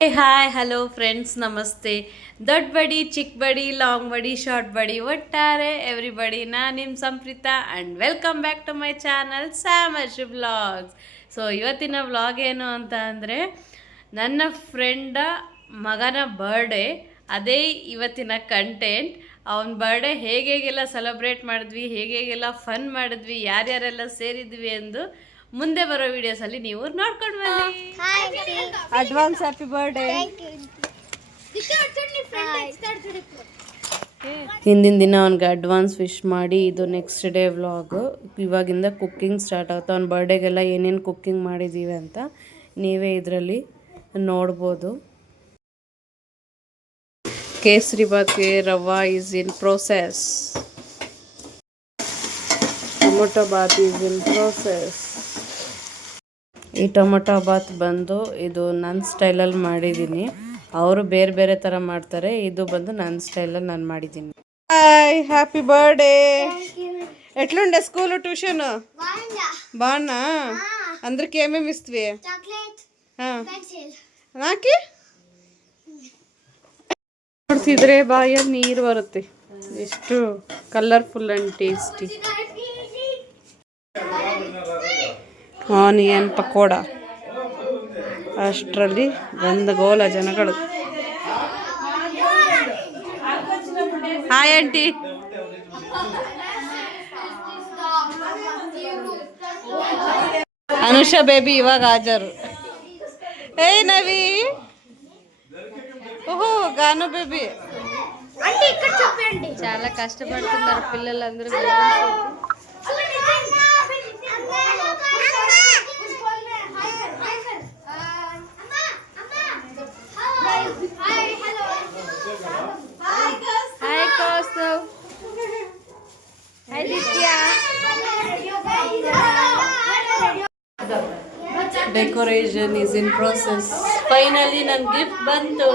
Hi hello friends ನಮಸ್ತೆ. ದೊಡ್ಡ ಬಡಿ ಚಿಕ್ಕ ಬಡಿ ಲಾಂಗ್ ಬಡಿ ಶಾರ್ಟ್ ಬಡಿ ಒಟ್ಟಾರೆ ಎವ್ರಿಬಡಿ, ನಾನು ನಿಮ್ಮ Sampreetha and welcome back to my channel Samarshi vlogs. So ಇವತ್ತಿನ ವ್ಲಾಗ್ ಏನು ಅಂತ ಅಂದರೆ, ನನ್ನ ಫ್ರೆಂಡ ಮಗನ ಬರ್ಡೇ, ಅದೇ ಇವತ್ತಿನ ಕಂಟೆಂಟ್. ಅವನ ಬರ್ಡೇ ಹೇಗೆಲ್ಲ ಸೆಲೆಬ್ರೇಟ್ ಮಾಡಿದ್ವಿ, ಹೇಗೆಲ್ಲ ಫನ್ ಮಾಡಿದ್ವಿ, ಯಾರ್ಯಾರೆಲ್ಲ ಸೇರಿದ್ವಿ ಎಂದು ಮುಂದೆ ಬರೋ ವಿಡಿಯೋಸಲ್ಲಿ ನೀವು ನೋಡ್ಕೊಂಡು ಬನ್ನಿ. Advance happy birthday. ಹಿಂದಿನ ದಿನ ಅವನಿಗೆ ಅಡ್ವಾನ್ಸ್ ವಿಶ್ ಮಾಡಿ, ಇದು ನೆಕ್ಸ್ಟ್ ಡೇ ವ್ಲಾಗು. ಇವಾಗಿಂದ ಕುಕ್ಕಿಂಗ್ ಸ್ಟಾರ್ಟ್ ಆಗುತ್ತೆ. ಅವ್ನ ಬರ್ಡೇಗೆಲ್ಲ ಏನೇನು ಕುಕ್ಕಿಂಗ್ ಮಾಡಿದ್ದೀವಿ ಅಂತ ನೀವೇ ಇದರಲ್ಲಿ ನೋಡ್ಬೋದು. ಕೇಸರಿ ಬಾತ್ಗೆ rava is in process. Tomato bath is in process. ಈ ಟೊಮೊಟೊ ಬಾತ್ ಬಂದು ಇದು ನನ್ನ ಸ್ಟೈಲಲ್ಲಿ ಮಾಡಿದ್ದೀನಿ. ಅವರು ಬೇರೆ ಬೇರೆ ಥರ ಮಾಡ್ತಾರೆ, ಇದು ಬಂದು ನನ್ನ ಸ್ಟೈಲಲ್ಲಿ ನಾನು ಮಾಡಿದ್ದೀನಿ. Hi, happy birthday. ఎట్లుండే స్కూల్ ట్యూషన్ బాగున్నా? అందరికి ఏమేమి ఇస్తవి? నాకి ನೋಡ್ತಿದ್ರೆ ಬಾಯಲ್ಲಿ ನೀರು ಬರುತ್ತೆ. ಎಷ್ಟು colourful and tasty. Onion pakoda. ಅಷ್ಟರಲ್ಲಿ ಬಂದ ಗೋಲ ಜನಗಳು. Hi aunty. ಅನುಷಾ ಬೇಬಿ ಇವಾಗ ಹಾಜರು. ಏಯ್ ನವಿ. ఓహో గాను బేబీ. చాలా కష్టపడుతున్నారు పిల్లలందరూ. Decoration is in process. Finally ನನ್ನ ಗಿಫ್ಟ್ ಬಂತು.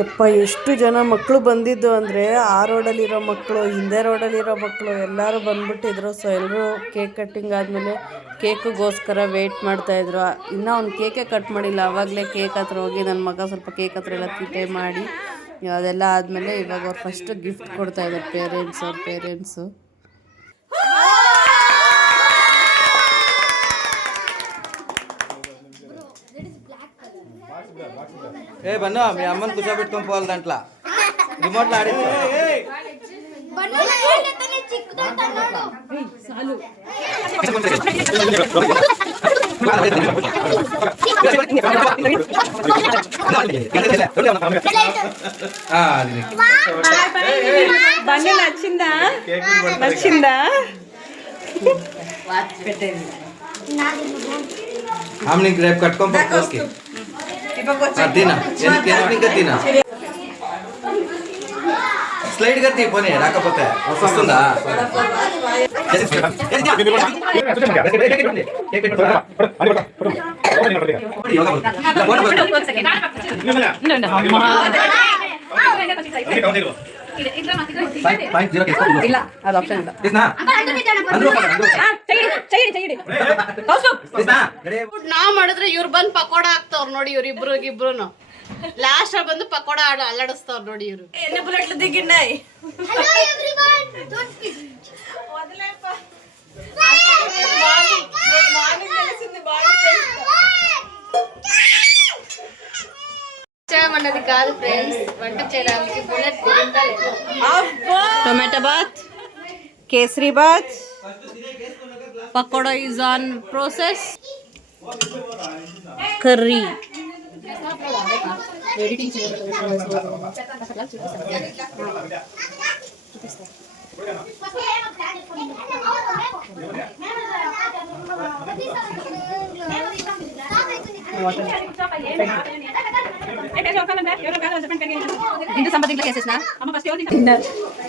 ಯಪ್ಪ, ಎಷ್ಟು ಜನ ಮಕ್ಕಳು ಬಂದಿದ್ದು ಅಂದರೆ, ಆ ರೋಡಲ್ಲಿರೋ ಮಕ್ಕಳು, ಹಿಂದೆ ರೋಡಲ್ಲಿರೋ ಮಕ್ಕಳು ಎಲ್ಲರೂ ಬಂದ್ಬಿಟ್ಟಿದ್ರು. ಸೊ ಎಲ್ಲರೂ ಕೇಕ್ ಕಟ್ಟಿಂಗ್ ಆದಮೇಲೆ ಕೇಕಿಗೋಸ್ಕರ ವೆಯ್ಟ್ ಮಾಡ್ತಾಯಿದ್ರು. ಇನ್ನೂ ಅವ್ನು ಕೇಕೆ ಕಟ್ ಮಾಡಿಲ್ಲ. ಆವಾಗಲೇ ಕೇಕ್ ಹತ್ರ ಹೋಗಿ ನನ್ನ ಮಗ ಸ್ವಲ್ಪ ಕೇಕ್ ಹತ್ರ ಎಲ್ಲ ತೀಟೆ ಮಾಡಿ ಅದೆಲ್ಲ ಆದಮೇಲೆ ಇವಾಗ ಅವ್ರು ಫಸ್ಟ್ ಗಿಫ್ಟ್ ಕೊಡ್ತಾಯಿದ್ದಾರೆ ಪೇರೆಂಟ್ಸು. ఏ బన్ను మీ అమ్మని కూర్చోబెట్టుకొని పోవాలి దాంట్లో రిమోట్లో ఆడించు. బండి నచ్చిందా? ఆమెకి రేపు కట్టుకొని పోకి తినా తినా స్లైడ్ గా పోనీ రాకపోతే వస్తుందా? ನಾವ್ ಮಾಡಿದ್ರೆ ಇವ್ರು ಬಂದ್ ಪಕೋಡ ಹಾಕ್ತಾವ್ರ ನೋಡಿ. ಇವ್ರಿಬ್ರು ಲಾಸ್ಟ್ ಅಲ್ಲಿ ಬಂದು ಪಕೋಡ ಅಲ್ಲಾಡಿಸ್ತಾವ್ರ ನೋಡಿ. ಇವ್ರು అన్నది కాదు ఫ్రెండ్స్, వంట చేయడానికి బుల్లెట్ దిగిందా లేదా? Tomato bath, kesari bath, pakoda is on process, curry.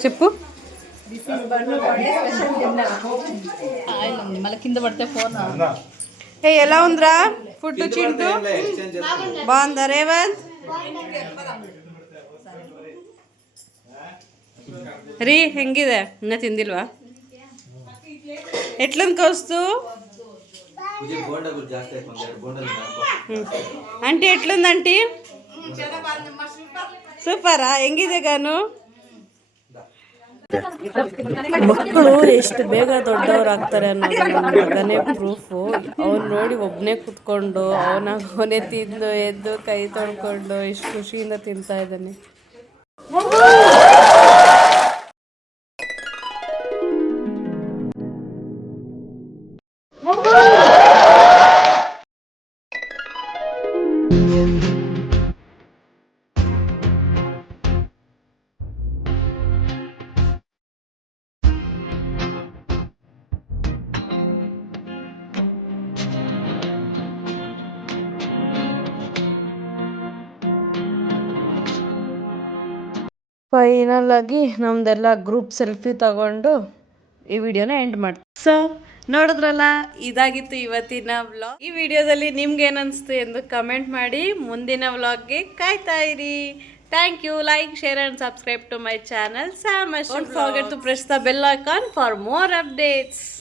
చెప్పు. మళ్ళీ కింద పడితే ఫోన్. ఎలా ఉందిరా? ಫುಡ್ ಚಿಂಟು ಬಾಂದ ರೇವಂತ್ ರೀ ಹೆಂಗಿದೆ ಇನ್ನ ತಿಂದಿಲ್ವಾ ಎಟ್ಲಂದ್ ಕೌಸ್ತು ಆಂಟಿ ಎಟ್ಲಂದ್ ಆಂಟಿ ಸೂಪರಾ ಹೆಂಗಿದೆ ಗಾನು ಮಕ್ಕಳು ಎಷ್ಟು ಬೇಗ ದೊಡ್ಡವರಾಗ್ತಾರೆ ಅನ್ನೋದು ನನ್ನ ಮಗನೇ ಪ್ರೂಫು ಅವ್ನು ನೋಡಿ ಒಬ್ಬನೇ ಕುತ್ಕೊಂಡು ಅವನೇ ತಿಂದು ಎದ್ದು ಕೈ ತೊಳ್ಕೊಂಡು ಎಷ್ಟು ಖುಷಿಯಿಂದ ತಿಂತಾ ಇದ್ದಾನೆ. ಫೈನಲ್ ಆಗಿ ನಮ್ದೆಲ್ಲ ಗ್ರೂಪ್ ಸೆಲ್ಫಿ ತಗೊಂಡು ಈ ವಿಡಿಯೋನ ಎಂಡ್ ಮಾಡ್ತೀವಿ. ಸೊ ನೋಡಿದ್ರಲ್ಲ, ಇದಾಗಿತ್ತು ಇವತ್ತಿನ ವ್ಲಾಗ್. ಈ ವಿಡಿಯೋದಲ್ಲಿ ನಿಮ್ಗೆ ಏನನ್ನಿಸ್ತು ಎಂದು ಕಮೆಂಟ್ ಮಾಡಿ ಮುಂದಿನ ವ್ಲಾಗ್ಗೆ ಕಾಯ್ತಾ ಇರಿ. Thank you. Like, share and subscribe to my channel Sam Ashram. Don't forget to press the bell icon for more updates.